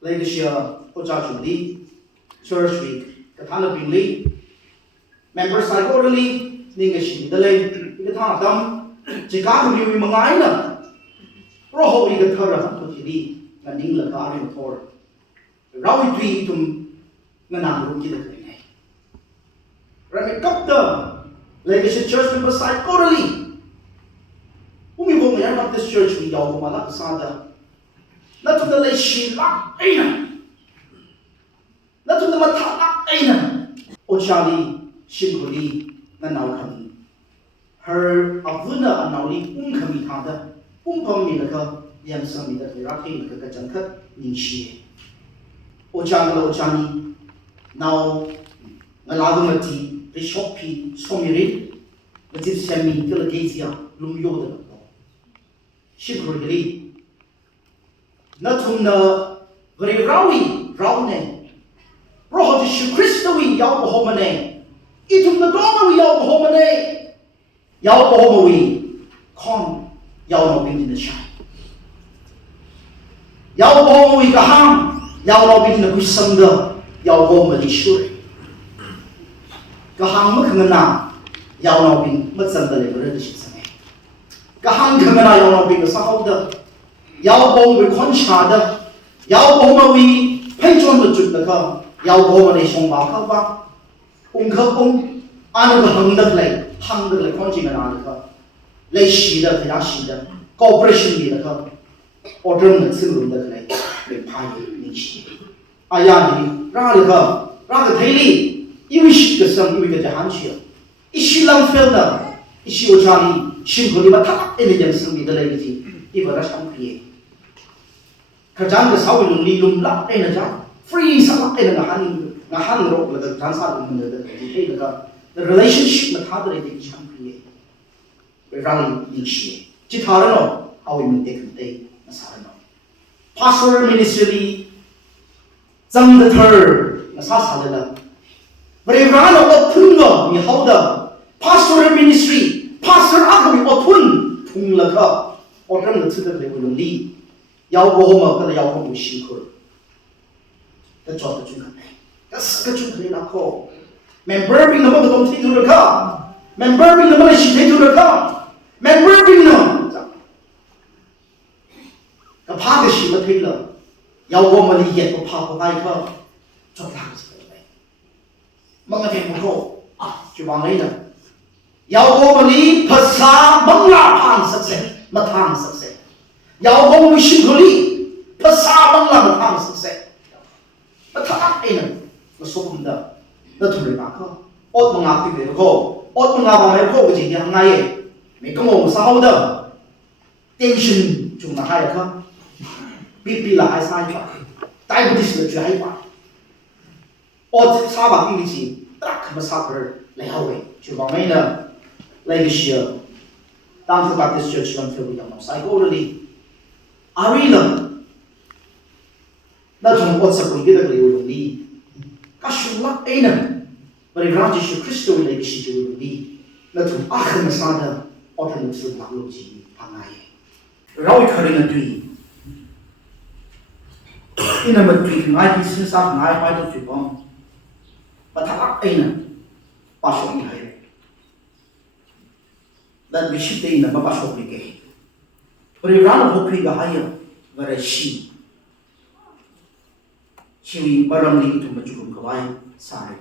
来个些国家主力 Church Week 个他的病例 Member Psychology 那个新的嘞一个他当这家庭有么爱呢？然后一个他的很多体力，那您了家庭托儿，然后对一种那难容易的可能。然后急的来个是 Church Member Psychology， 我们我们要把这 Church 里要我们那个啥的，那从那来洗啦哎呢，那从那么他啦哎呢，我家里辛苦里那脑壳里。而阿夫呢，阿脑里公可米他的，公方面那个养生米的，然后那个整个认识。我讲了，我讲你，now 我拉个问题，在 shopping 上面人，我这下面这个给子啊，弄有的了，辛苦的哩。那从那我的绕呢，然后就是Kristowi要不好么呢？一从那多么要不好么呢？要保护为抗要老兵的钱，要保护为个行，要老兵的卫生的，要我们的水。个行么可能拿，要老兵么真的那个人的先生哎，个行可能拿要老兵的啥好的，要保护为宽茶的，要保护为配装的准的个，要保护的熊猫靠吧，公可公，按那个横的来。行的来关键的哪里个？来洗的非常洗的，搞不了洗的那个，我这么自由的来拍你洗。哎呀，你让那个体力，因为洗个生，因为个在寒气，一洗浪费了，一洗我家里辛苦的把他那个生米的来个gì，一把它抢皮。可咱个稍微用力用拉那个，free 上拉那个喊肉那个咱啥我们那个那个。The relationship 那他的那个强烈，让你学，其他人哦，还会没得肯定那啥人哦。Pastor ministry 真的头儿那啥人了，不然让我吞了你好的 Pastor ministry，Pastor 阿个我吞通了个，我真的这个那个容易，要我们可能要我们辛苦，那做的最难，那四个最难那个。member 并那么个东西做得到 ，member 并那么个事情做得到 ，member 并呢，那怕个事么退了，要我们的眼都怕不挨个，做哪个事情？蒙个天不够啊，就往那了，要我们的拍啥蒙拉胖实实，没胖实实，要我们辛苦的拍啥蒙拉没胖实实，那他哎呢，我说不的。那同类巴克，我们阿对的个，我们阿帮没个，我今天行业没跟我们啥好的，电信就那还个，比了还差一把，带不的是就还一把，我啥把比的是，大可么啥个儿来好位，就往那呢，那个是，当初把这学期完全不一样了，晒过了的，阿瑞呢，那从我这个月的有容易。他说了哎呢，我的让这些 Kristo 那个事就容易，那从阿克么啥的，我这能是马路机旁来的，然后可能对，因为么对爱的身上爱坏的对方，把他哎呢，把手里还有，那必须得呢把手里给，我的让我可以个还有，我的心。시위 바람리 tumba chukum kawai sare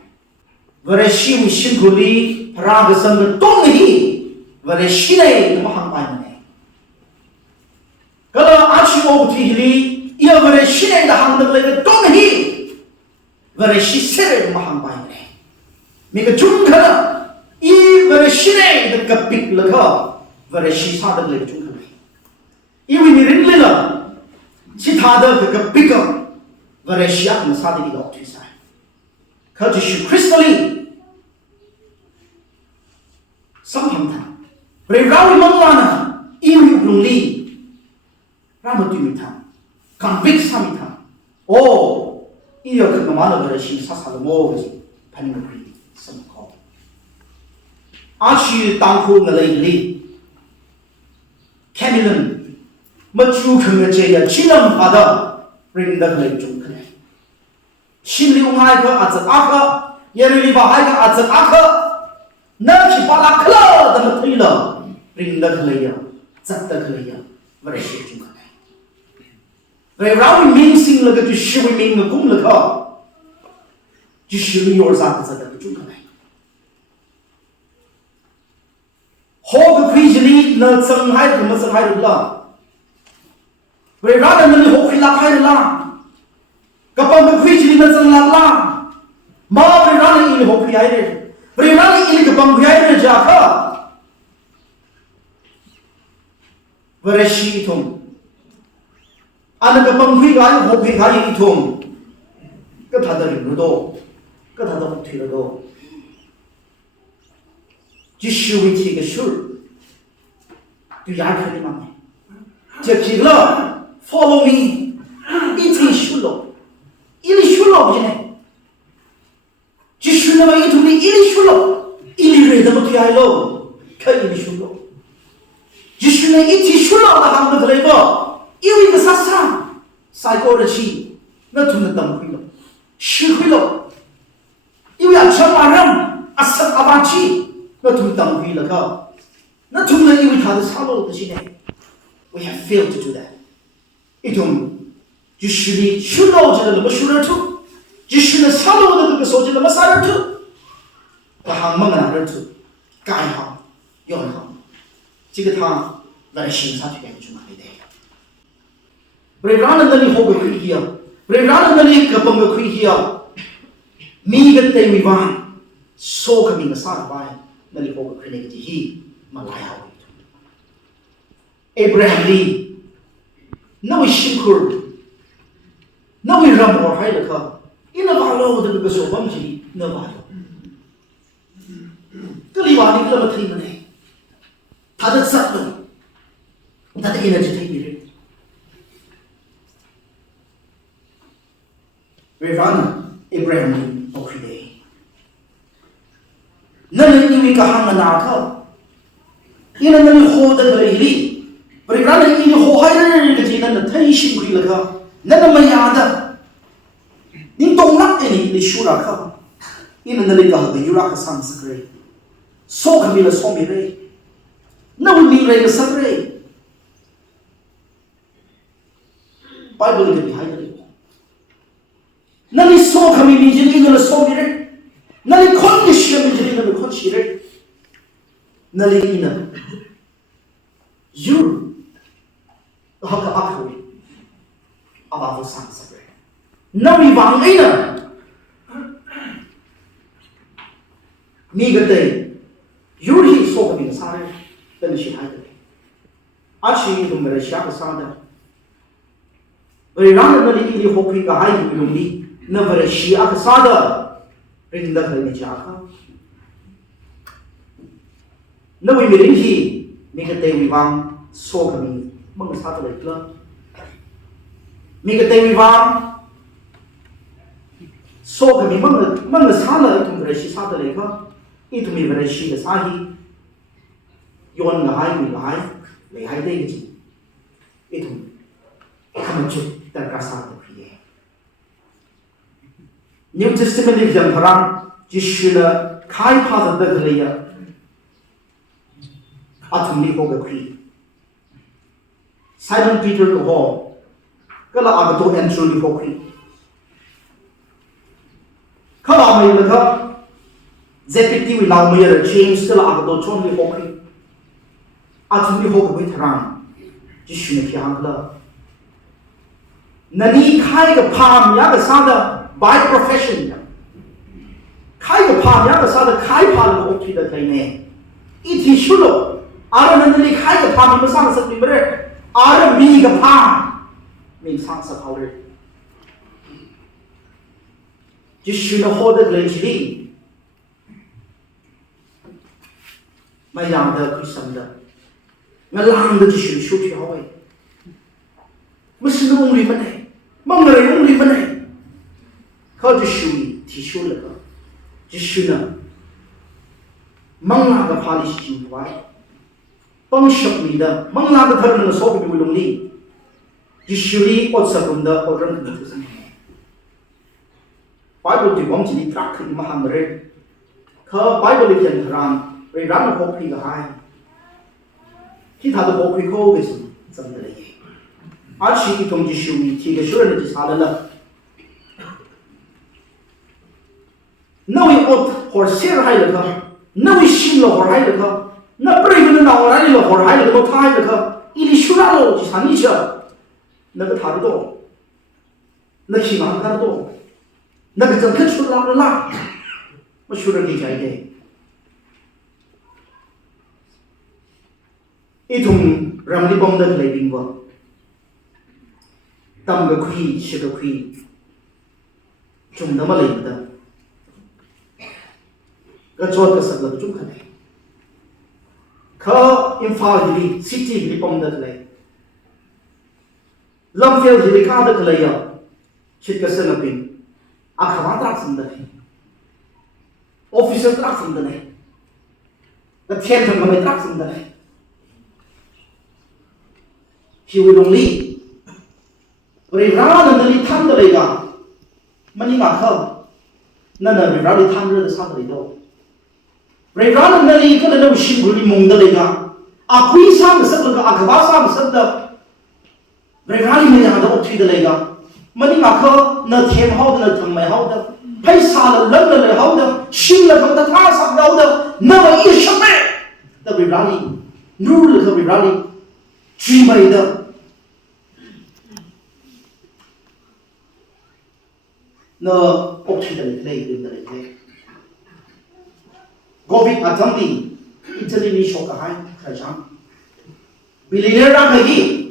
vare 시위 신kulli praga sang tonghi vare shine nama hangpai mane kala achi o thili ia vare shine da hang le tonghi vare shi sere nama hangpai mane mega chung kana I vare shine da kapik laka vare shi sa da le chung kana I wi ni rin le la chi tha da kapik वह रशिया में सादे की डॉक्टर सा है कल जिशु क्रिस्टली संभव था रेरावी मंगलाना इवी उपलुंगली रामतु में था कंविक्स हमी था ओ इयो कमाना वह रशिया सासाद मोवजी पनिमक्री संभव आशी तांखु नलेली कैमिलन मचू खंगचे या चिलम आदा ring da le chung khane shin liu ngai ka azak akha yeri li ba hai ka azak akha na chi pa la khla da ma thila ring da le ya zat da le ya vare shi chung khane ve rao ming sing la ga tu shi wi ming na kum la ka ji shi li yor za ka za da chung khane ho ga khui jili na sang hai ka ma sang hai la ve rao na ni ho khui la hai la kapag mag-preach na sang la ma pre-rani ili ho kuyay pre-rani ili kapag kuyay na jaka vareshi itom ana kapag kuyay ho kuyay itom katadarin do katadam thila do jishu withi ke shur tu yaad khali ma jab chigla follow me iti shulo ili shulo bine jishuna ma itu ni ili shulo ili re da muti ai lo kai ili shulo jishuna iti shulo da ham da lebo ili ka sasa psychology na tu na tam khilo shi khilo ili a chamaram asat abachi na tu tam khilo ka na tu na ili tha da salo da jine we have failed to do that itum jishuni shulo jina lama shuratu jishuna salo da duka so jina lama saratu ta hang mangana ratu kai hang yon hang 这个他来欣赏去感觉嘛，对不对？不然让人那里好个亏气啊，不然让人那里个崩个亏气啊，米个对未完，说个米个啥的完，那里好个亏那个机嘛来好的。Abraham 里，那位辛苦，那位让我还了个，一那把老的那个小帮机那把有，这里话你那么听么呢？ 他的责任，他的 energy 太低了。为啥呢 ？Abraham 不亏的。那人因为个行的哪头，因为那里活得个里，为啥呢？因为活海的人个技能的太辛苦了个，那么样的，你懂了的你修了个，因为那里个有那个三十个人，说可没了说没了。 那我明白个什么嘞 ？Bible 里边还有的，那你说可没明白那个说别人，那你看你学明白那个看起来，那里呢？You， 好个阿口，阿爸父三十个，那你往哪呢？你个对，有人说个明啥嘞？ 等其他的，而且都没得下个啥的，为让人那里一里活亏个还有用力，那为了下个啥的，人家可以加个，那为没人去，每个单位方说个名，梦啥的来了，每个单位方说个名梦个啥的，都没得去啥的来个，一都没得去个啥去。 yon ngahai mi ngahai le hai dei ji itu kamachu dan kasa de pie New Testament li jam parang jishula khai pha da de le ya atum li ho ga kri Simon Peter ko ho kala aga to Andrew li ho kri kala mai la tha Zebedee wi law mai ya James kala aga to John li ho kri 아tum이 호흡의 태랑 지슈네 피한글라 나니 카이가 파미야가 사다 by profession 카이가 파미야가 사다 카이 파는 호흡이다 되네 이 티슈로 아르는들이 카이가 파미면 상사 리버를 아르 미가 파 민상사 파를 지슈네 호흡의 레지리 마양다 그리스도다 那浪的就是修条哎，没是弄里面嘞，梦来弄里面嘞，靠就修理提修了个，就修呢，梦那个怕的是修歪，帮修理的，梦那个他那个烧给没弄力， usually also from the order of the Bible di bom chỉ track thì mà ham rồi khờ Bible li kiện ran rồi ran nó học phi cái hai khi thà nó học phi khô cái gì chẳng được gì à chỉ cái thông chỉ thì cái số này chỉ sao là nơi ốt hoặc xe hay là không nơi xin là hoặc hay là không nơi bây giờ nào lại là hoặc hay là một thay là không ý số nào chỉ sao như thế nơi cái thà đó nơi khi mà thà đó nơi cái chân số nào là mà số này gì vậy đấy ít thùng làm đi bom đất lấy bình vợ tâm cái khí sẽ cái khí chúng nó mà lấy được cái chỗ cái sản phẩm chúng cái này khờ Imphal thì city thì bom đất lấy Longfield thì cá đất lấy à chít cái sản phẩm à khám phá trắc sinh đấy officer trắc sinh đấy cái thiên thần mà trắc sinh đấy he will only vì ra là nơi tham đấy cả mà nhưng mà không nên là vì ra đi tham rồi sao đấy đâu vì ra là nơi cái nơi xin bùi mông đấy cả à quý sao mà sắp được à cái sao mà sắp được vì ra đi mình hàng đó thi đấy cả mà nhưng mà không nơi thiên hậu nơi thằng mày hậu đâu hay sao là lớn là hậu đâu xin là không ta tha sắp đâu đâu nơi mà yêu sắp đấy đó vì ra đi nụ là không vì ra đi truy mày đâu nó ốc thì được lấy được lấy Covid ở trong đi Italy đi sốc cả hai khai sáng billionaire ra cái gì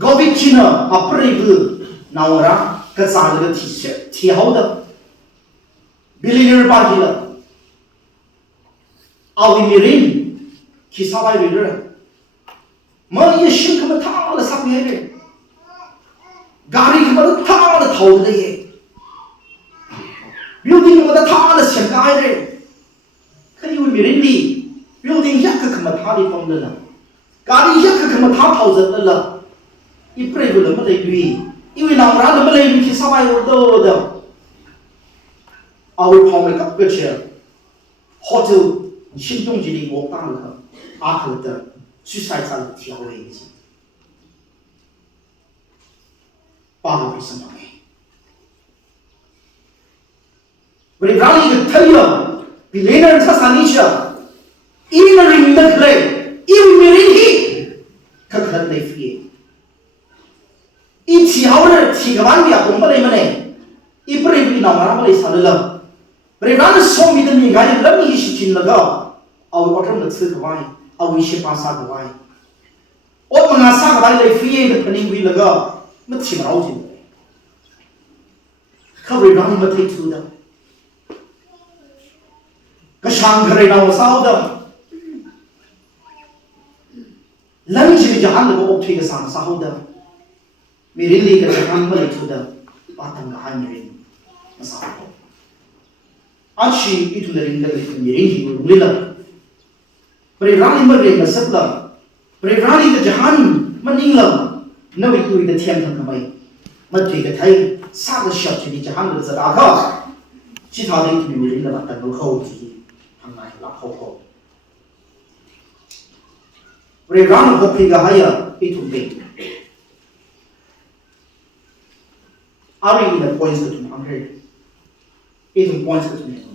Covid chỉ là operative nào ra cái sao được thì hậu đó billionaire bao nhiêu là Alvimirin khi sao vậy rồi mà ये शिल्प में था ना सब ये रे गाड़ी के मतलब था ना थोड़ दे ये building में मतलब था ना शंकाय रे कहीं वो मेरे लिए building या का कम था भी पम लेना गाड़ी या का कम था थोड़ दे लेना इप्रे वो लेना ले भी इवे नामरा लेना ले भी किसा बाय वो दो our home का picture hotel 心动之力我当了阿克的suicide 上调了一些八个为什么呢为了让一个太阳比雷人他三年前一个人的可来因为没人去他可能得飞一起好的起个晚点我们来么呢一不然比那么来上来了为了让说明的你看人民是听了个我这么吃个晚我一些把啥个晚我们拿啥个晚来飞的肯定为了个没听不着劲可为让你们推出的个上课来让我烧的冷气就喊那个我推个上烧的没人理个就喊我来出的把他们喊人那烧的而且一种的人的没人有用了Bởi ra đi mất rèn là sắp lầm Bởi ra đi cái jahan mất ninh lầm Nó bị tùy cái thiên thần của mày Mất tùy cái thay Sao cái shot cho đi jahan được rất ác hơn Chỉ thảo đi thì mình là bắt tận nó khâu thì Thằng này là khâu khâu Bởi ra nó học thì cái hay à Ít thùng tình Ari in the points của chúng ta Ít thùng points của chúng ta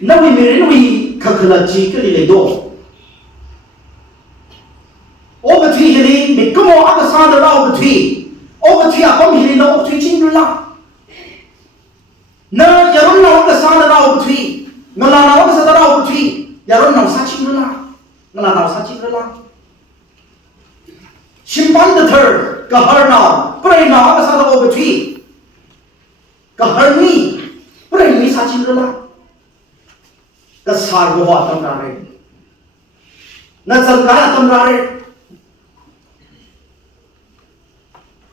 nó vì mình vì khắc là chỉ cái này đó, ô cái thủy này mình có một cái sao đó ô cái thủy à không hiểu nó thủy chính rồi là, nó giờ nó cái sao đó ô cái thủy, nó là nó cái sao đó ô cái thủy, giờ nó sao chính rồi là, nó là nó sao chính rồi là, simpan the third, cái hở nào, cái nào cái sao đó ô cái thủy, cái hở mi, cái mi sao chính rồi là cái sao của họ tâm ra đấy, nó chân cái tâm ra đấy,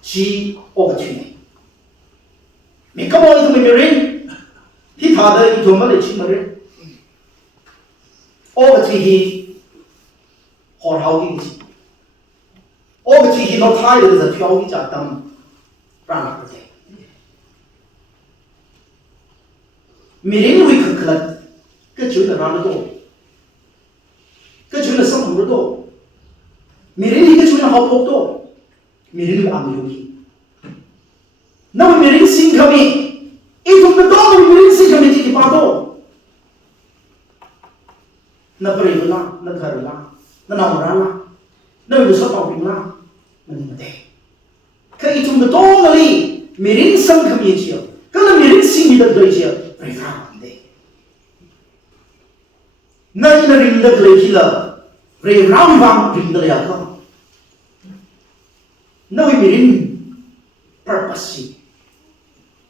chỉ ô cái chuyện này, mình có bao nhiêu mình biết, thì thà đấy thì chúng ta lấy chuyện mà đấy, ô cái chuyện gì, họ hao cái gì, thì khi nó thay được giờ theo cái trả tâm ra là cái gì mình nuôi cực là cái chuyện là ra nó đâu cái chuyện là sống nó đâu mình cái chuyện là học học đâu mình nuôi ăn nhiều gì nó mình sinh cái gì ít hôm đó mình sinh cái gì thì bao đâu nó bơi là nó thở là nó nằm ra là nó bị sốt vào bình là nó đi mất cái ít hôm đó này mình sinh cái gì cái là mình sinh cái gì phải ra nơi nó rình được lấy là về rong vòng rình được là không nơi mình purpose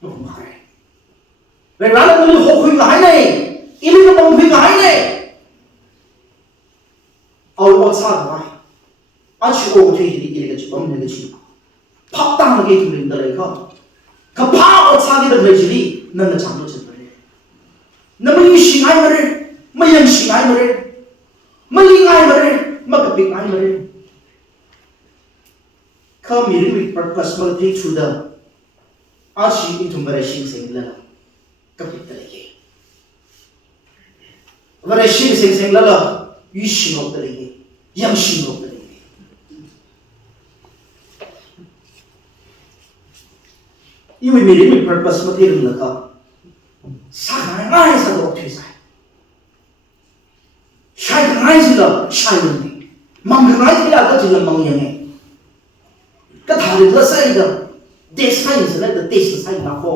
nó không phải về ra là người học khuyên lại này ý nó bằng khuyên lại này ở what sao vậy anh chỉ ô thì đi cái chuyện bằng cái chuyện phát tăng cái chuyện rình được là không cái phá what sao đi được lấy gì nên là chẳng được chuyện đấy nó mới sinh ai mà đấy màยังsinh ai mà đấy mà linh ai mà đấy mà cái việc ai mà đấyเขามีเรื่อง purpose มาที่ชุดเดิมอาชีพที่ทำอะไรสิ่งสิ่งนั้นกับอีกตัวเองอะไรสิ่งสิ่งนั้นยุ่งสิ่งนั้นยังสิ่งนั้น因为มีเรื่อง purpose มาที่เรื่องนั้นก็สักง่ายสักตัวที่ใส่ใช่ง่ายสิล่ะใช่เลยมั่งง่ายที่ละก็จะลำบากยังไงก็ทำให้เราใส่เดิมเดสไซน์สิละเดสไซน์นะพ่อ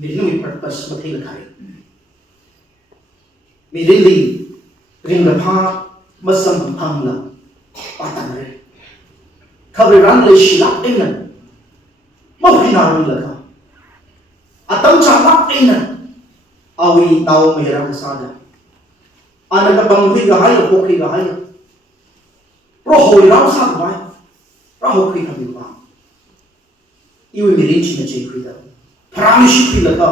มีเรื่อง purpose มาที่ละใครมีเรื่องละพามาสมพังละปัตตานีเขาไปรันเลยชิลักเองนะไม่คุยนานเลยครับอาตั้งใจรักเองนะเอาไว้เตาไม่รักษาได้อันนั้นก็บางทีก็ให้พวกที่ก็ให้เพราะหอยเราสักไว้เพราะหอยทำอยู่บ้างอีวิมีเรื่องที่ไม่ใช่คุยได้พระมิชิคุยแล้วก็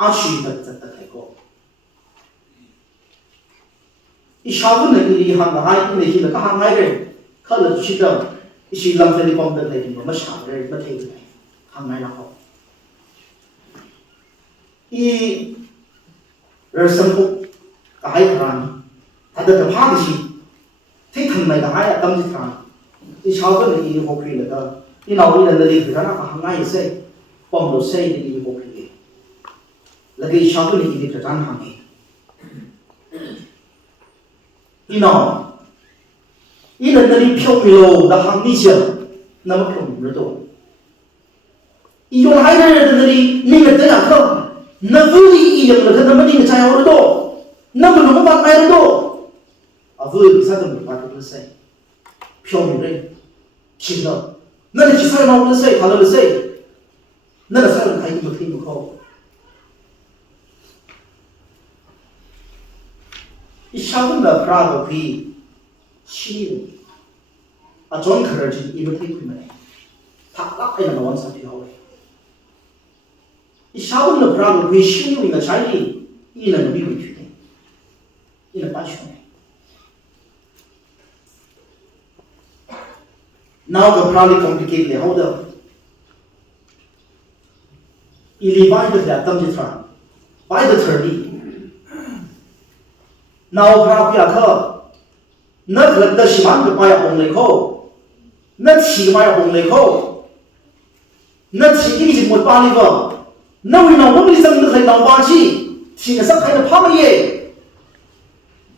อาชีพจะตัดให้ก็อีชาวบ้านในที่ห่างไกลในที่ละก็ห่างไกลเลยเขาเลยคิดว่าอีชีลำเส้นที่ความเป็นในที่มันไม่ช้าเลยไม่เท่เลยห่างไกลแล้วก็อีเรื่องสมบูรณ์ก็ให้ทานถ้าเดินผ่านที่ที่ทำในก็ให้ตั้งใจทานอีชาวบ้านในที่หกปีแล้วก็อีน้องอีนั่นเลยคือเราก็ห่างไกลเสียป้อมรถเสียในที่หกปีแล้วก็อีชาวบ้านในที่กระจายห่างไกลอีน้องอีนั่นเลยพิ้วมิโลแต่ห่างนี่เชียวนั่นมันพิ้วมิโลตัวอีโยนให้เลยนั่นเลยนี่มันจะอย่างเขานั่นวุ่นอีอย่างเลยนั่นมันนี่มันใจเอาเลยตัวนั่นมันรู้ว่าอะไรเลยตัวอาวุ่นสักตัวมันก็เลยใส่พิ้วมิเลยคิดแล้วนั่นที่ใส่เราเลยใส่เขาเลยใส่นั่นใส่เราใครก็ไม่ทิ้งเขาอีชาวบ้านแบบพระกับพี่ชี้อาจารย์ขนาดนี้อีไม่ทิ้งคุณไหมทักลักไอ้นั่นวันสักที่เขาเลยอีชาวบ้านแบบพระกับพี่ชี้นี่ก็ใช่ดิอีนั่นไม่รู้ที่ไหนอีนั่นไปช่วยน่าจะพระนี่คอมพลีเคทเลยเขาเด้ออีลีบายก็จะตั้งใจทำไปเดือดร้อนnào phá bia khờ nó gần tới xí măng được bao nhiêu lấy khô nó chỉ bao nhiêu lấy khô nó chỉ cái gì một bao nhiêu vợ nó vì nó muốn đi sang được hay nào bao chi thì nó sắp thấy nó phá cái gì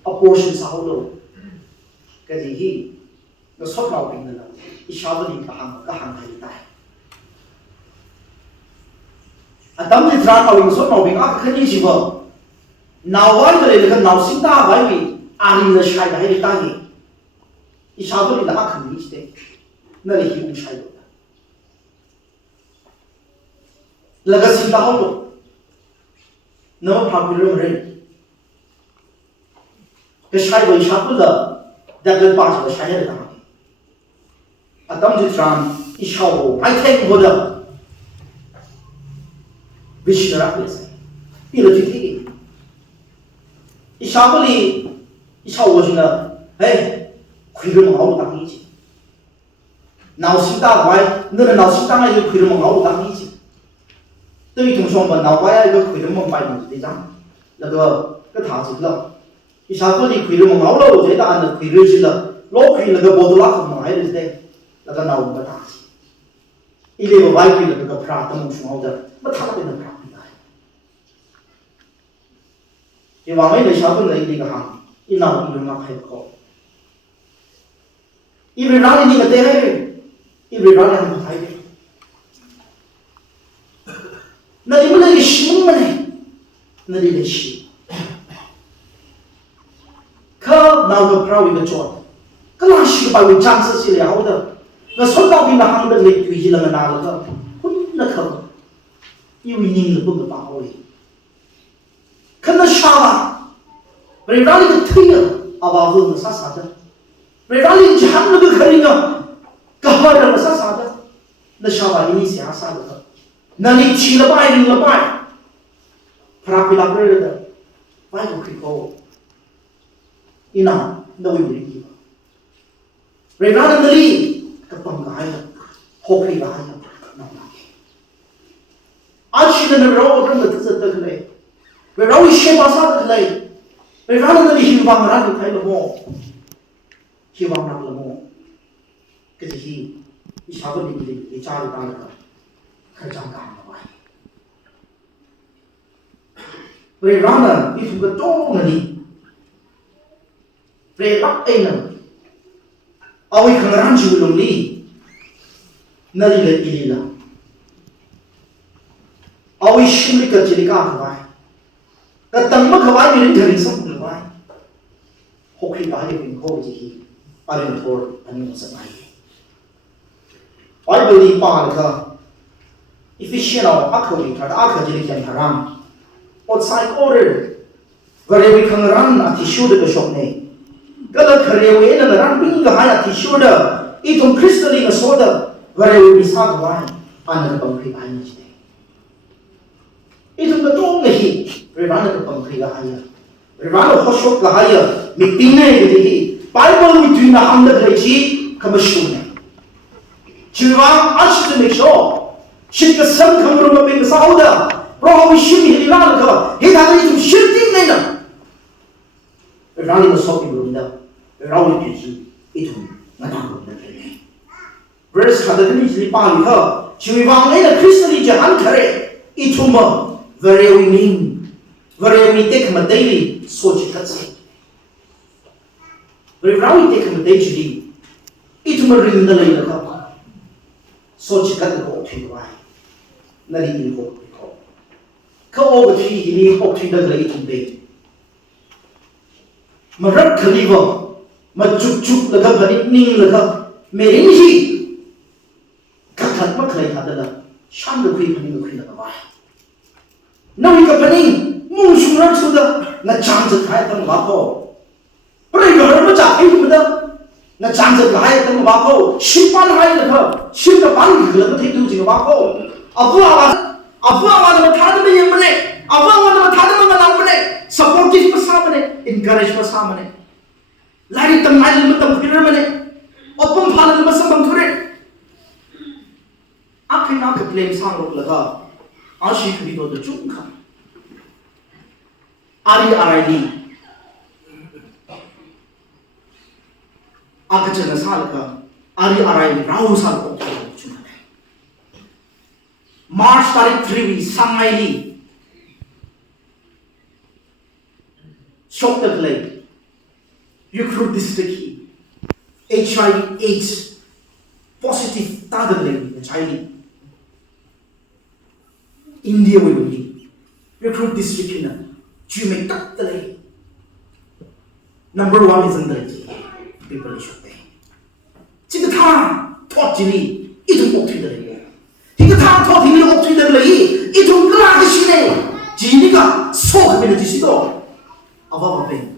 abortion sao đâu cái gì hi nó sốt vào bình là ít sao vẫn đi cái hàng hay tại tấm thì ra vào bình sốt vào bình ác cái gì vợ nào vậy mà để cái nào sinh ta vậy vì anh là sai đấy để ta gì, ý sao vậy là ác không nghĩ thế, nó là hiểu sai rồi, là cái sinh ta không được, nó phạm vi rộng rãi, cái sai với sao cũng là, đặc biệt ba cái sai là ta, tâm trí tràn, ý sao ai thấy cũng được, vì sao là cái sai, ý là chuyện gì? Ý sao vậy? 一瞧我心了，哎，亏了么好当一斤，脑心大歪，那个脑心大歪就亏了么好当一斤。对于同学们，脑歪一个亏了么摆东西的张，那个他子了，一下过去亏了么好了，我觉得按照亏了去了，老亏那个波多拉克么还是的，那个脑么大子，一类个歪亏了那个普拉登么好的，那他那边的普拉。你往外的小本的一个行，一闹一种那开口，因为让你那个得来，因为让你很不太的，那你们那个心么呢？那你的心，可那个不让一个做的，可那是把我讲自己了的，那说到底那行的没对起那个拿了个，混了可，因为你们不能把握的。可能傻吧，为让你个腿啊，阿爸父母啥啥的，为让你讲那个可能啊，搞的了啥啥的，那傻吧你想啥的，那你吃了白领了白，他那回来个人的，白不可以搞，你那那会有人地方，为让你那里个崩盖了，好可以干的，那那，而且那肉我真的是得嘞。为让你先把啥子来，为让那里希望让你开了么？希望让了么？这就是一下个你家里干了，开张干了吧？为让呢，你从个中那里，为让哎呢，啊为可能让就容易，那里来一里了，啊为心里个这里干了吧？那等么可外面人肯定生不来，好可以把这个好这些，把人拖，把你什么来？外边的把那个，一飞线了，阿克里他的阿克这里检查上，我猜过的，我认为可能让那提修这个兄弟，个那可认为那个让另一个还要提修的，一种 Christ 那个说的，我认为比啥个外，按那个崩溃把你去的，一种个中的些。为让那个崩溃个还呀，为让那好说个还呀，没病呢个这些，白光没对那行的在一起，可么修呢？就往而且是没说，是个生可能没个少的，然后我心里里那个，给他的一种心定来了，让你们说不容的，让我就是一种那当中的人。不是他的历史把里头，就往那个 Christ 里讲很可爱，一种么 very winning。Where we take them daily, so you can see. Where we take them daily, it will ring the lane of God. So you can go to the right. Nari you go. Come over to you, go to the lake today. Marak Kaliva, Majuk the company, Ning the cup, Meringi. Kakat Maklay Hadala, Sham the Queen in the Queen of the Vine. No, you company. 梦想让出的那长着开怎么挖口？不是有人不讲为什么的？那长着开怎么挖口？新班还有个新的班里可能推动这个挖口。啊不啊那么他那么也不嘞？啊不那么他那么那不嘞 ？supportive 不啥不嘞 ？encourage 不啥不嘞？来你等来你们等别人不嘞？我崩怕了你们什么突嘞？啊，可以拿个 blame 上落了个，而且可以多的中看。RERID 아까 전에 살까 RERID 라우 살고 주나네 마르치 तारीख 3 상하이리 쇼크들레 유크루 디스트릭 HIV AIDS positive 따들레 차이리 인디아 위기 유크루 디스트릭이나 주면 딱 들래. Number 1 is under people should be. 지금 다 토지니 이동 목표들이에요. 지금 다 토지니 목표들이 이동 그라드시네. 지니가 소금을 드시도 아바바베.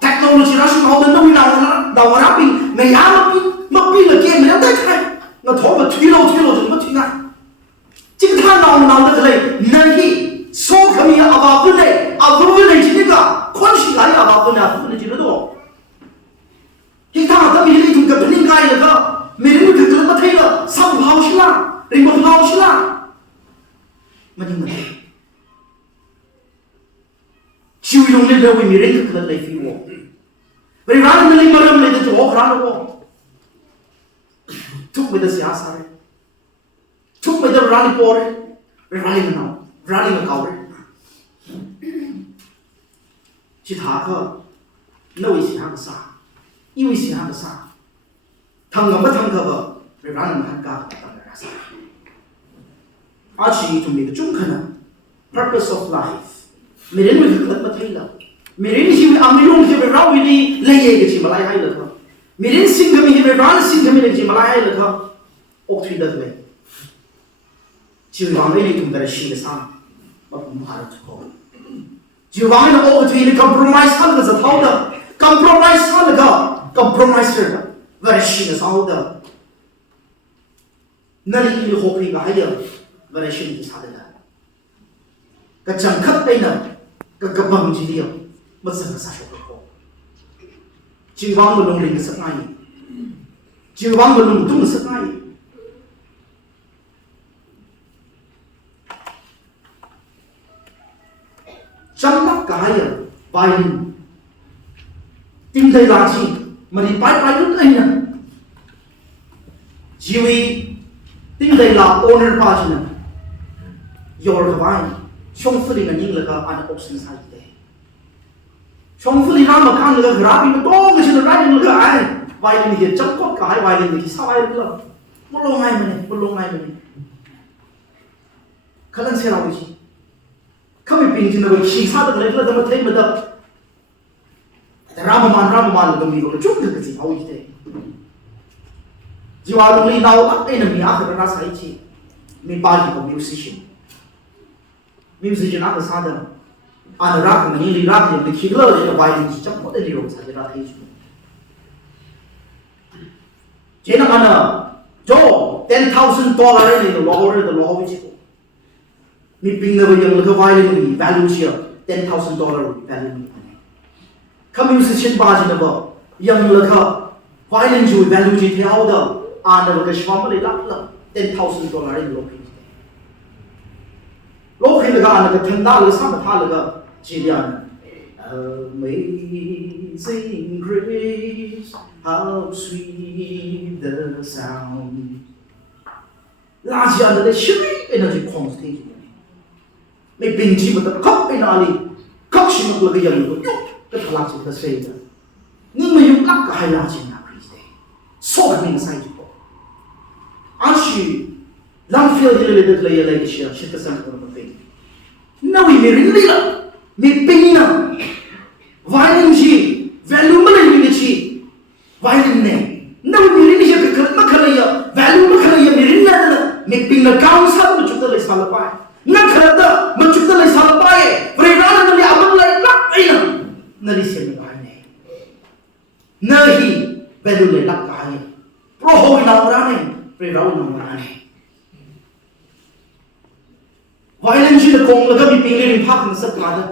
테크놀로지를 하시면 어떤 놈이 나와라 빙 내가 먹빙을 게임을 해야 나 더워 뒤로 좀 튀나. 지금 다 나오는 들래. 너희 소금이 아바분에 아바분에 지니까 권시 나이 아바 khi thằng ta bị lấy thùng cặp bên gai là cơ mình đến cái cơ mà thấy là sao hao xí la rồi mà hao xí la mà nhưng mà chiều dùng lên đâu mình đến cái lấy phi vô vậy ra mình lấy mà làm lấy được chỗ ra đâu thúc bây giờ sẽ sao đấy thúc bây giờ ra đi po đấy ra đi mà nào ra đi mà cầu đấy chỉ thả cơ đâu ý hàng xa yêu ý hàng xa thằng ngắm thằng cơ vợ rồi ra làm hàng cả thằng ra xa chỉ chúng mình chung khả purpose of life mình đến mình thực mà thấy là mình đến khi mình ăn mình luôn khi mình rau mình đi lấy cái gì mà lại hay là không mình đến sinh cái mình ra sinh cái mình gì mà lại hay là không ốc thủy đất này chỉ vàng này chúng ta sinh cái sao mà cũng phải là thôi chỉ vàng này ốc thủy này compromise hơn cái gì thâu đó compromise hơn cái compromise rồi và sinh cái sao đó nơi này thì học cái hay rồi và sinh cái sao đó cái chẳng khắp đây nè cái bằng chỉ điều mất dần sa số của chỉ vang một lồng linh sắc ngay chỉ vang một lồng tung sắc ngay chăm lắc cả hai vài tim đây là gì mà đi bái lúc anh nè chỉ vì tim đây là owner ba chứ nè your cái vài trong phương là những là cái anh option sai đấy trong phương là mà khăn là grab mà to cái chuyện là những là ai vài lần thì chấp cốt cái vài lần thì sao ai được là một lông ngay mình khả năng sẽ làm gì không bị bình thường là chỉ sao được lấy là tao thấy mà được Ramaman là cái gì đó chút được cái gì hậu gì thế jiwa lung li nào lắc đây là mình áp được ra sai chi mình bao nhiêu musician áp được sao được anh rap mà những rap thì khi lỡ thì vài lần chỉ chấp một cái điều sai ra thấy chứ thế nào mà cho $10,000 này nó lo với chứ mình bình là bây giờ là cái vài lần value chia $10,000 value không musician ba chứ đâu yang là cái vài lần chú value chỉ theo đó anh là cái shop mà lắp là $10,000 này lúc khi là anh cái thân đạo là sao mà thà là cái chỉ là Amazing Grace, how sweet the sound. Là gì anh là cái energy constant. Mấy bình chỉ mà tập khóc cái nào đi, khóc chỉ một là cái gì đó, cái thằng làm gì cái gì đó. Nhưng mà dùng lắc cái là gì nào cái gì, số cái mình sai chứ. Anh chỉ làm phiền thì lấy được lấy cái gì, cái sản phẩm của mình. Nào mình rinh đi là mình pin nào vài lần gì value mà lấy cái gì vài lần này nào mình rinh đi cái mà khơi ya value mà khơi ya mình rinh là mình pin là cao sao mà chúng ta lấy sao là phải nát khơi đó mà chúng ta lấy sao là phải vậy ra là mình ăn lấy lắc ấy nào nơi đi xem cái này nơi hi value lấy lắc cái pro hồi nào ra này vậy ra nào ra này vài lần chỉ là cùng là cái bị pin lên phát nó sắp cả đó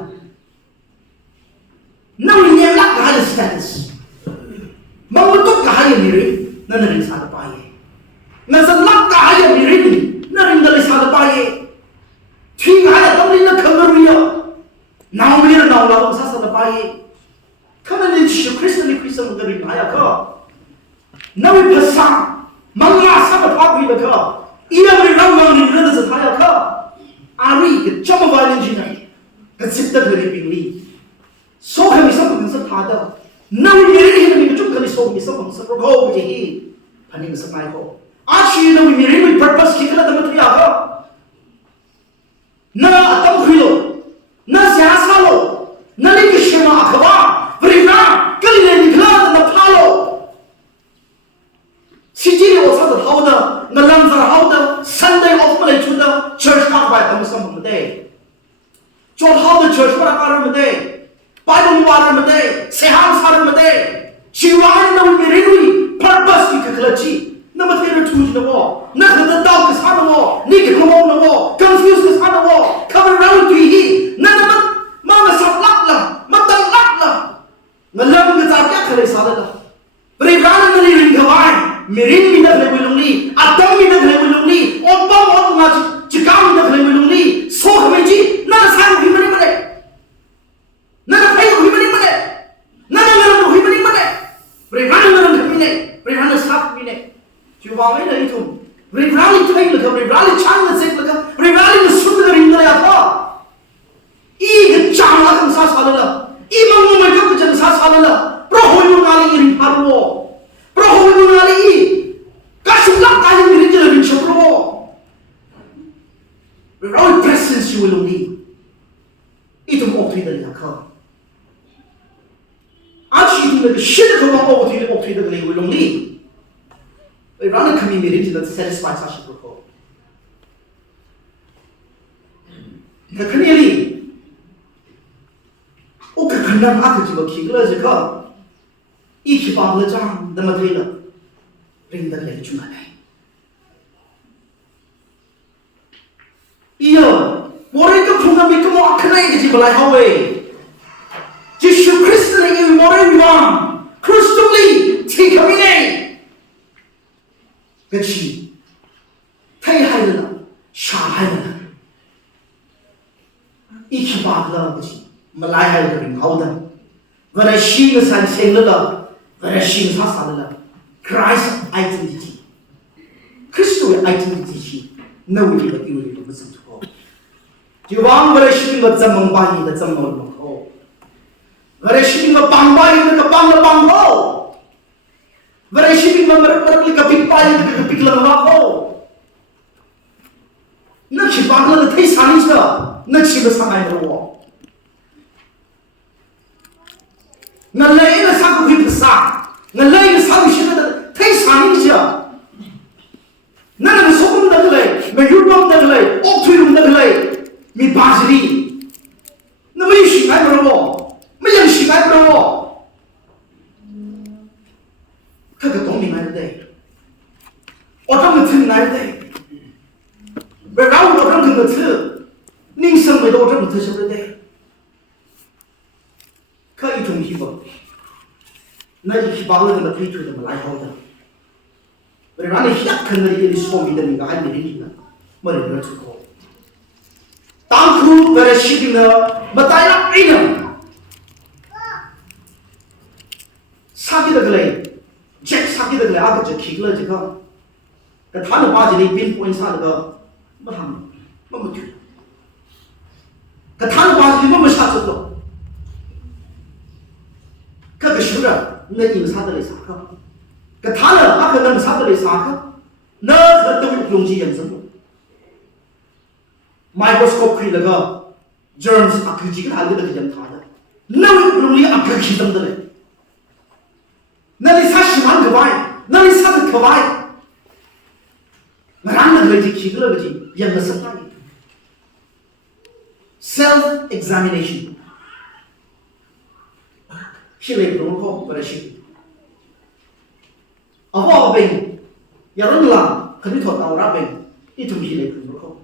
nào mình nhớ lắc cái là status mà một chút cái gì đấy nó là sao được bài nó sẽ lắc cái gì đấy nó là sao được bài thì cái là tâm linh nó không có riêng nào mình là nào là sao được bài không nên chỉ Christian một cái này à cơ nào mình phải sang mang ra sao được bài được cơ ý là mình làm mang đi nó sẽ thay à cơ Ari cái trong vài lần gì này cái xếp đặt người bình lý số cái mình sắp mình sắp thà đó nào mình nghĩ là mình chút cái số mình sắp rồi cái gì phần mình sắp mai ho chỉ nào mình nghĩ mình purpose khi cái đó mình thấy à na tâm khuyên na giá sao lo na lấy cái gì mà khá vậy na cái này thì khá là phá lo chỉ là ở sao thâu đó na làm sao thâu đó Sunday off mà lấy chút đó church khác bài tâm sao mà đây cho thâu đó church mà làm mà đây Bible water mà đây sehan sao mà đây chỉ là nó mình nghĩ purpose cái cái gì nó mà thấy nó chui nó vô nó không có đau cái sao nó vô ní cái không nó vô confuse cái sao nó vô không rau tùy hi nó mà sắp lắc là mà tăng lắc là nó làm cái sao cái sao đó vậy mirin mi dak lewi lungli atam mi dak lewi lungli opam ot nga chikam dak lewi lungli so hame ji na sang hi mani mane na phai hi mani mane na hi mani mane prehan na thami ne prehan sap mi ne chu wa mai lai thum prehan thai la prehan chang na sek la prehan sud na ring la ya tha I ge chang la kam sa sa la I mang ma ka jan sa sa la pro ho yu na li ring har wo pro ho yu na li ka shu la ka yin ring la ring chho pro prehan presence you will need itum opthi da ya ka achi tu le shit ko ma opthi da le will need prehan ka mi ring da satisfy sa shi ko ka khani o ka khanam a ka ji ba khi la je ka I khi ba la jang da ma thei la ring da le chu na nei iyo more ka phunga mi ka mo akhnai ke ji balai hawe Jishu Christ le I more wi Christuli thi ka mi nei ka chi thai hai la sha hai la I khi ba la ka chi malai hai ka ring hau da vara shi ga san seng la vara shi sa sa la Christ identity Christo identity shi no wi ba ki wi ba san ko ji wang vara shi ga zam ba ni da zam ma ko vara shi ga pang ba ni da pang la pang ko vara shi ga mar ka pik pa ni ka pik la ma ko na chi ba la thai sa ni sa na chi ga sa mai ro na lai na sa ko hip sa na lai na sa shi na thai sa ni ja na na so kum da lai me yu bam da lai ok thui rum da lai mi ba ji na me shi kai ro me yang shi kai ro ka ga dong mi mai da o ta me tin nai da be ra wo ta tin da ci ning sang me do ta me ci da ka I tung hi ba na I hi ba la na phi thu da ma lai ho da re ra ni hyak khan ri ni so mi da ni ga hai ni ni na ma ri na chu ko tang khu ga ra shi na ma tai na ai na sa ki da glai check sa ki da glai a ga che khi la je ka ka tha na ba ji ni pin point sa da ga ma ham ma mu chu ka tha na ba ji ma ma sa chu do ka ga shu da na yin sa da le sa ka ka tha la a ka na sa da le sa ka na ka da wi long ji yang sam microscope kri la ga germs a ka ji ka ha da jam tha da na wi long li a ka khi dam da le na li sa shi man ga bai na li sa ka bai na ran na le ji khi la ga ji yang na sa ta self examination shi le lo ko ba shi a ho ba ben ya ron la ka ni tho ta ra ben I thum hi le lo ko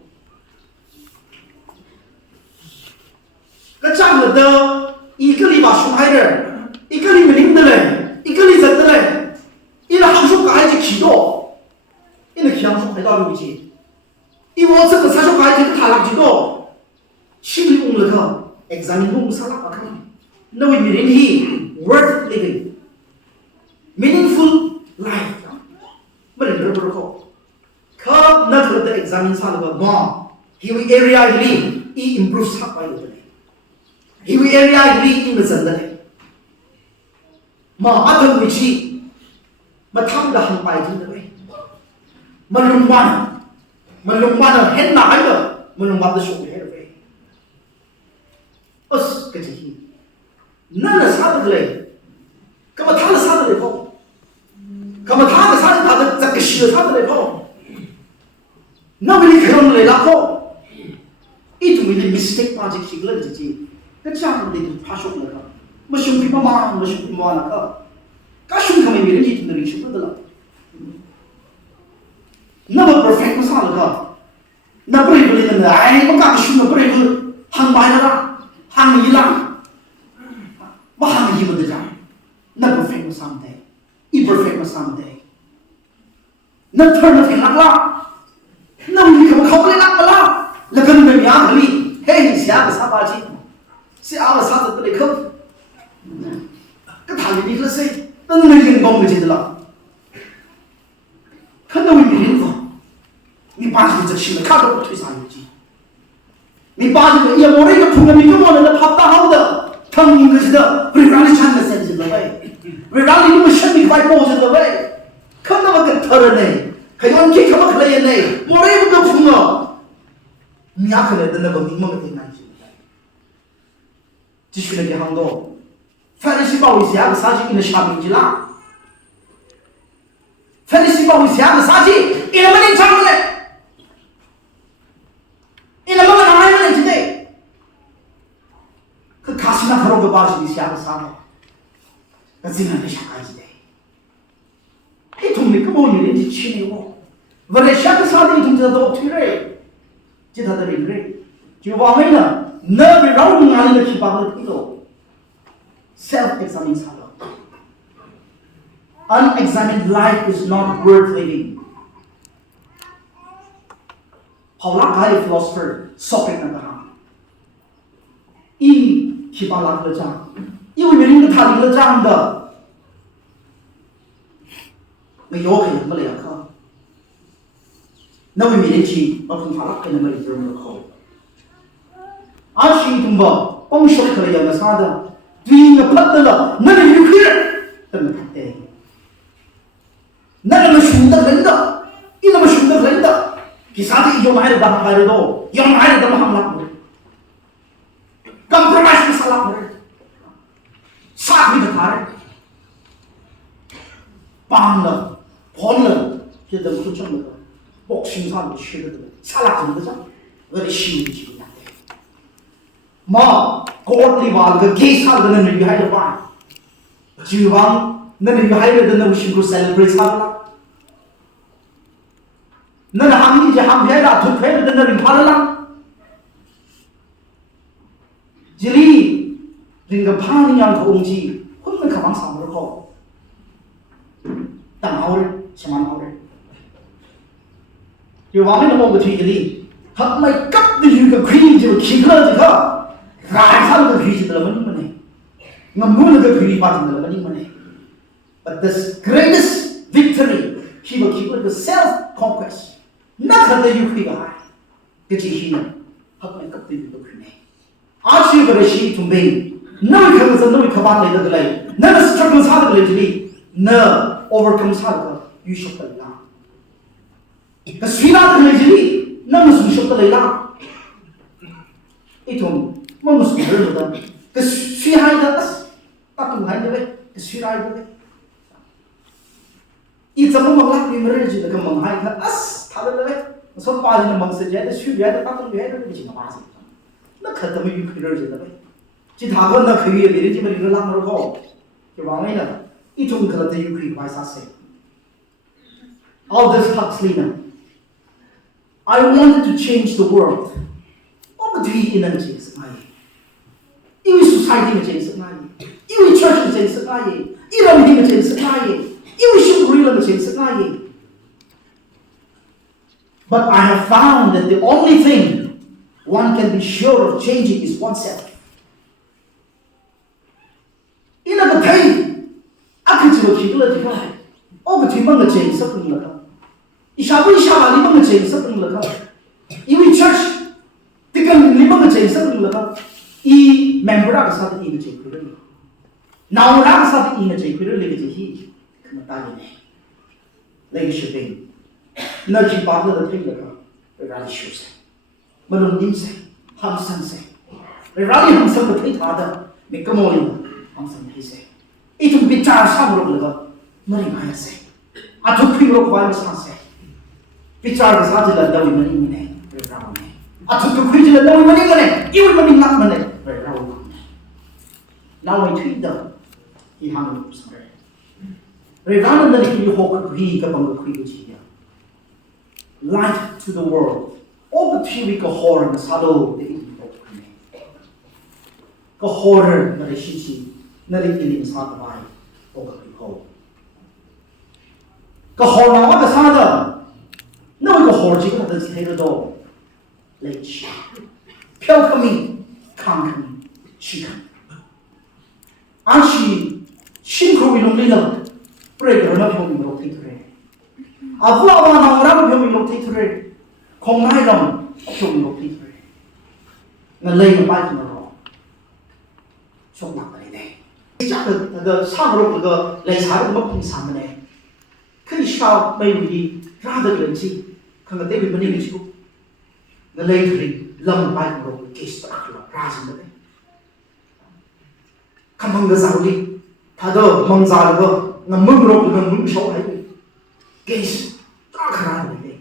ka chang la da I ka li ba shu hai de I ka li min de le I ka li zat de le I la hang shu ka hai ji ki do I na khiang shu hai da lu ji I wo ce ka sa shu ka hai ji ka la ji do shi li ung la ka examine ung sa la ka no we mean he worth living meaningful life but in the ko ka na thla the examine sa la ba he we area li I improve sa pa le he we area li in the zan da ma atam wi chi ma tham da han pai ji da we ma lung ma na hen na ai da ma lung ma da shu he we os ka ji na na sa da le ka ma tha la sa da le ko ka ma tha ka sa da da za ka shi sa da le ko na bi ni kham le la ko I tu mi ni mistake pa ji khig la ji ka chang le tu pha shok la ka ma shum pi ma shum pi ma na ka shum ka me mi ri tu ri shum da la na ba perfect ma sa la ka na pri bi ni na ai ma ka shum na pri bi hang bai la hang yi la ma hang yi ba da ja na perfect ma sam day I perfect ma sam day 那特那挺拉拉，那你可不考不来拉不拉？那个那牙可里，嘿，下个啥把劲？下个啥子不得考？个他你个谁？那那人工的进了，看到没人子，你把这个新的看到我推上有机，你把这个也没那个朋友，你跟我那跑大好的，他们应该是的，会让你产生神经的喂，会让你那么生命快过去的喂。看到个特人呢，还有你看不可能呢，我那不够疯了，你也可能真的不明白个点难去。继续那个行动，反正是把为啥个啥子给你下面去啦？反正是把为啥个啥子，你那么能唱不来？你那么哪来的呢？可卡西那可能个把是你下个啥呢？那真的想干gì đấy？一同你根本有人去气你我，为了下个啥的一同就都推嘞，就他的领嘞，就往外呢，那边让我们哪里的去把它推了 ，self examine 啥了 ，unexamined life is not worth living。好啦，还有 philosopher Socrates 那个哈，一去把那个章，因为人家他领了章的。没有可能没来看，那位面前我从他那可能没来这么好，而且同胞帮手可能要个啥的，对个拍的了，那个有客人，怎么拍的？那个凶的人的，你那么凶的人的，给啥子有买的当买的多，要买的怎么行了？刚不买是啥了？啥会的他？帮了。换了，就能够这么个，保身上的吃的这个，啥啦怎么着？我的心里就难的。嘛，国里话个给啥的那女孩的话，就往那女孩的那个辛苦 celebrate 啥啦？那行业就行业啦，突飞的那人怕了啦。这里人个怕你样的东西，混得可往上面跑，当好人。什么好人？就往那个某个推里，他没搞的有个亏就起个这个，还上个亏就得了么呢？我没那个亏把就得了么呢 ？But the greatest victory， he will keep the self conquest， 那他的有亏个还，这这些呢，他没搞的有个亏呢。而且个是准备，那位可是那位可把来的来，那个是这个啥的来这里，那 overcome 啥的。预设的啦，那虽然在这里，那么预设的啦，一种我们所认的，那虽然的，那东海的呗，虽然的呗，一怎么蒙啦？你们认识那个蒙海的，他的呗，说把人的蒙世界的虽然的，那东原的那个情况是，那可怎么有可认识的呗？其他个那可以别人这么一个浪儿好，就往外了，一种可能就有可以买啥谁。Aldous Huxley I wanted to change the world. 我不对一能解释而已，因为 society 的解释而已，因为 church 的解释而已，因为人的解释而已，因为修会的解释而已。But I have found that the only thing one can be sure of changing is oneself. 因那个腿，可就提了这个，我不提梦的解释不了个。一下不一下吧，你们个解释不了个，因为 church 这个你们个解释不了个，一 member 那个啥的，一个解释了，那我那个啥的，一个解释了，那个解释，可能大点呢，那个是对，那去把那个推了个，让你修噻，没弄定噻，很深噻，让你很深的推他的，你干嘛呢？很深推噻，一种比较上不了个，没人买噻，啊，就推了快了上噻。bicara ke saja dan dawi mani mane berrawan ne atau ke kuih dan dawi mani mane iwi mani nak mane berrawan ne nawi tweet da ki hang sampai berrawan dari ki hok kuih ke bang kuih uji ya light to the world all the theory ke horror ke sado de ini hok ne ke horror dari sisi dari ini sado bai hok kuih ho ke horror ke sado 的是黑了都累起，飘可米，康可米，去可米，而且辛苦为农历了，不然个人飘米落地出来，啊，不然那人飘米落地出来，空海人飘米落地出来，那累了白天了，说哪个来的？讲的那个上楼那个来查的什么平常的呢？可以少没有的，让的人气，看看对比不那个球，那累出来，冷白天了，给死了，让什么的？看他们的手里，他的蒙扎那个那蒙肉那个蒙手还有，给死，大看的嘞。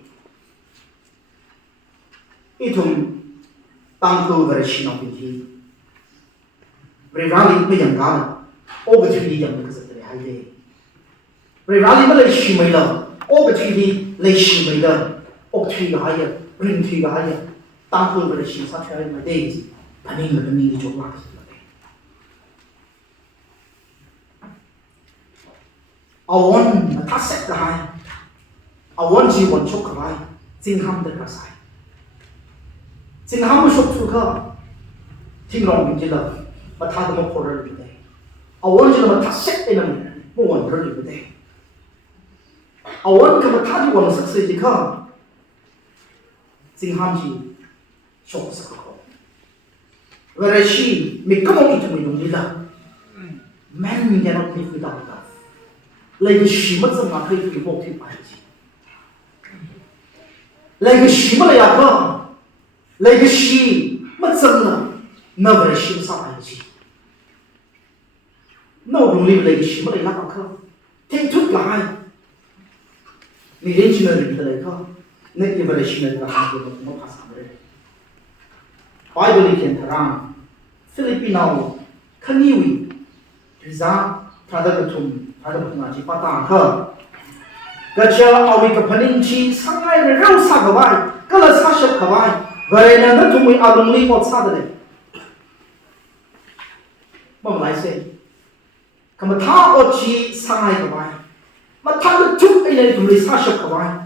一同当初为了洗脑病体，为让你不养干了，我不推你养那个是的还得，为让你不来洗没了，我不推你来洗没了，我不推个还有，不能推个还有，当初为了洗啥全没得子，他那个名字就拉起来。awan ta sek ka hai awan ji won chok ka hai jing ham de ka sai jing ham shok chu ka thing rong min ji la ma tha de mo phor le de awan ji la ma ta sek de na mo won de le de awan ka ma tha ji won sak se ji ka jing ham ji chok sa ka where she me come on to me yong ji la man cannot live without God来个什么子嘛可以给我去摆起？来个什么来呀？哥，来个什么真的？那为什么上摆起？那我容易来个什么来那个课？听出来，你认清了你的来课，那一为什么那个汉字怎么发上的？Bible 里边他让菲律宾佬肯尼维，比啥他那个从。ada pengaji patah ke gajah awi ke peninci sangai ne rausa kawai kala sashap kawai varena na tumui alung li pot sadale mamlai se kama tha ochi sangai kawai ma tha de tuk ile tumui sashap kawai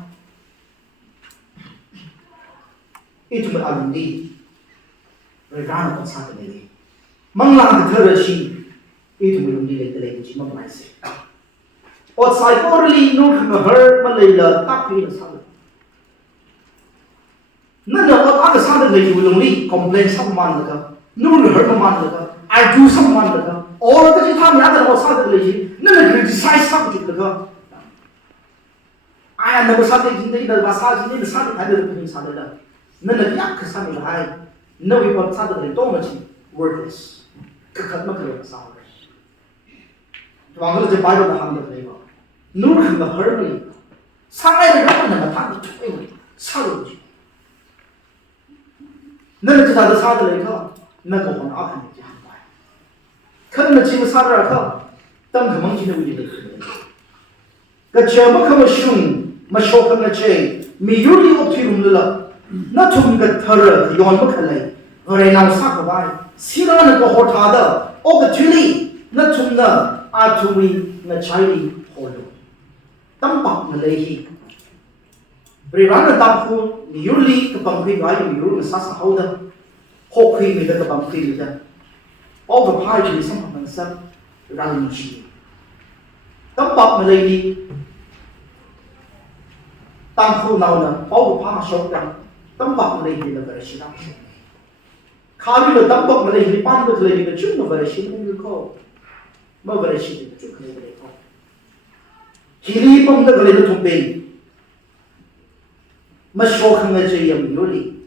itu me alung li varena pot sadale manglang de tharashi itu me alung li le tele chi mamlai se और साइकोरली नूर खबर मलेला ताकि न साल न और आग साल ले जुलंगली कंप्लेन सब मान लगा नूर हर मान लगा आजू सब मान लगा और तो जी था मैं आदर और साल ले जी न क्रिटिसाइज सब कुछ लगा आया न साल जिंदगी द भाषा जी ने साल आदर नहीं साल ला न या के साल ला है न भी पर साल ले तो मची वर्डलेस खत्म कर साल तो आगे जो बाइबल हम ले नूर खंग हर में सांगे रे रपन न था तो सालो जी न न ता सा de le kha na ko hon a khan ji han ba khan na chi sa ra kha tam khamang ji ne wi de ka che ma kham shung ma sho khan na che mi yu li op thi rum la na thum ga thar yon ma khalai re na sa ka ba si ra na ko ho tha da o ga thili na thum na a thumi na chai li ho lo tâm bọc mà lấy hi, vì rằng là tâm phu nhiều lý cái bằng khi nói nhiều là sát hậu đó, học khi người ta cái bằng khi người ta, ở cái hai chữ sống bằng sân, ra linh chi, tâm bọc mà lấy hi, tâm phu nào nè, ở cái hai số rằng tâm bọc mà lấy hi là về sự đau khổ, khai như là tâm bọc mà lấy hi, ban đầu lấy hi là chút là về sự không có, mà về sự là chút không về không. Kiri pun dah boleh tumpeng, masuk hanya je yang miuli.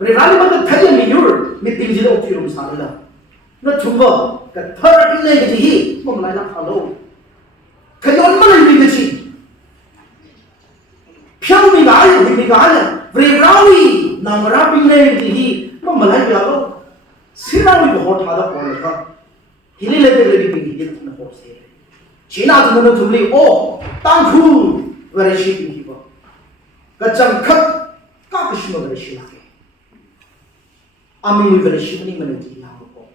Berarti mana thaya miul, meeting je dah okey rumah sana. Na cuma kat thar ini je hi, memulai nak follow. Kayon mana ini je? Piang mi gai, berarti namara ini je hi, memulai follow. Sirang itu hot ada pun leka. Hili lebih pinggir je tu nak hot China tu mana tumli oh tangku versi ini apa? Kacang kat kak semua versi lagi. Amin versi ini mana jadi apa?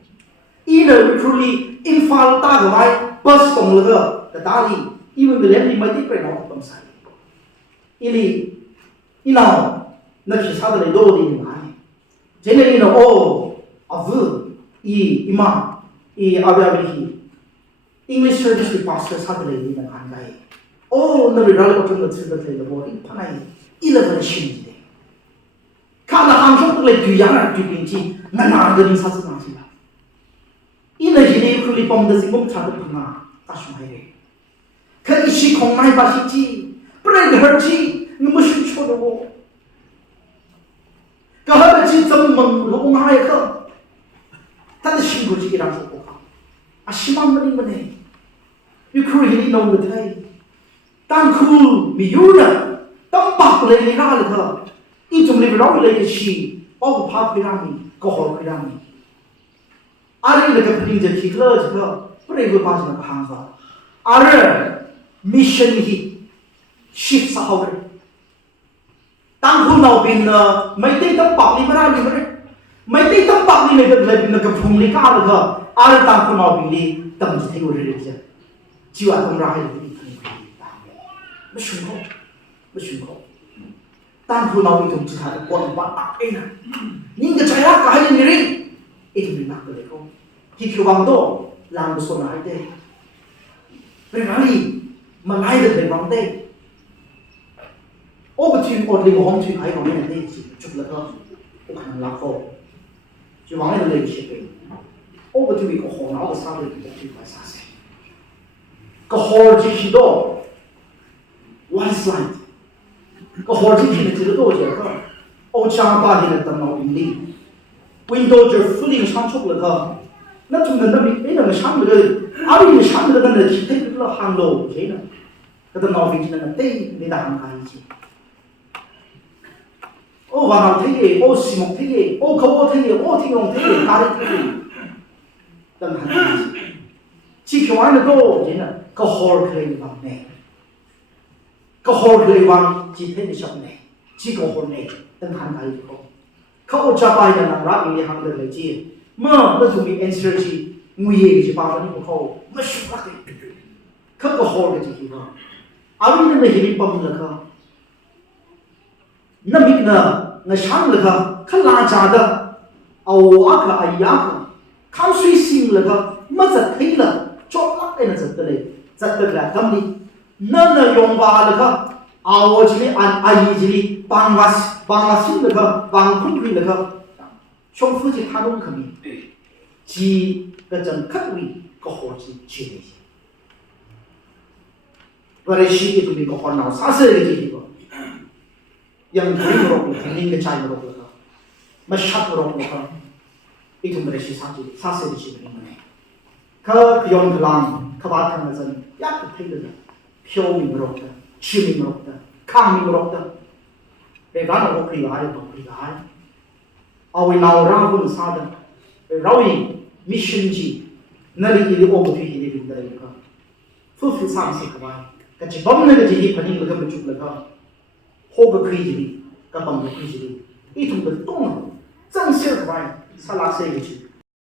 Ini truly infal tak gawai bus tong lega tetapi even the lady mati pernah bangsa. Ini 那是啥的来多的人来，这个人呢哦，阿夫伊妈伊阿维阿维希 English service 的 pastor 啥的来的人看来，哦，那个让我真的吃的这个我的怕来11心的，看到杭州来对样儿对边境，那哪个人啥子哪去了？因为现在可以帮的是我们查的不啊，大熊孩的，可一起空买把西鸡，不然个儿鸡，我们是错的哦。个儿鸡怎么个我买个？他的辛苦是给他说不好，啊，希望不灵不呢？有可以弄个台，但可没有人，当把来的哪里个？一种里边绕来个去，包括怕会让你，搞好会让你。阿里那个平时去了这个，不能够把这个行法。阿mission 里去啥好的？当初老兵呢，没得到巴里边那里边，没得到巴里那个风里干那个，阿里当初老兵里等着他有日子，就按东拉还有一分没胸口，没胸口。当初老兵同志他的光把打开呢，你个在那干的人。itu nak berlaku. Hikau bang tu, lang besar nak ada. Berkali, malai dah bang tu. Oh betul, orang hong tu ayah orang ni ada, cukup lah. Bukan lakau. Cuma orang ni siapa? Oh betul, kau hong awak sahaja kita tu bahasa sih. Kau hong jadi tu, what is life? Kau hong jadi tu je kan? Oh jangan bagi nak tanam ini. Windows 就fully 上出了个，那从那那个上面的，阿里的上面的那个体态就了行路谁呢？那个脑筋那个对没打开一起。哦，瓦脑腿哦，西木腿哦，口我腿哦，天龙腿，咖喱腿，等看一起。去去玩的多谁呢？个好可以玩呢，个好可以玩，几天的小呢，几个好呢，等看一起。เขาจะไปในรัฐนี้ทางเดินเลยจีเมื่อถูกมี answer จีงุยเองจีป้าตอนนี้เขาไม่ชุบลักเลยเขาก็ฮอลกันจีว่าอาวินนั่นเห็นปั๊มเลยค่ะนั่นมิกน่ะนั่นช่างเลยค่ะข้าลาจาดะเอาอาค่ะอายาค่ะข้ามสุยซิงเลยค่ะมาจัดให้ละจบลักเองจัดเลยจัดเลยทำนี่นั่นน่ะยงบาเลยค่ะเอาจีนี่อันอายีจีนี่방아신 그가 방풍이 그가 총수지 타동 금이 지 그전 크위 그 호지 지리지 그래 시기 두비 그 혼나 사슬이 지리고 영토리로 국민의 자유로 그가 마샤트로 그가 이tum들의 시사지 사슬이 지리는 그 연글랑 그 바탕에서는 약간 틀리다 표민으로다 취민으로다 강민으로다 để đó là một kỳ ai một kỳ ai, ao nào ra cũng sao đó, rồi mission gì, nơi đi đi ôm một cái gì đi đây được không, phước phước sang sẽ không ai, cái chỉ bấm nơi cái gì phải đi được cái chụp được không, hô cái gì đi, cái bằng cái gì đi, ít thùng được tung, chân sẽ không ai, sao lại sẽ cái gì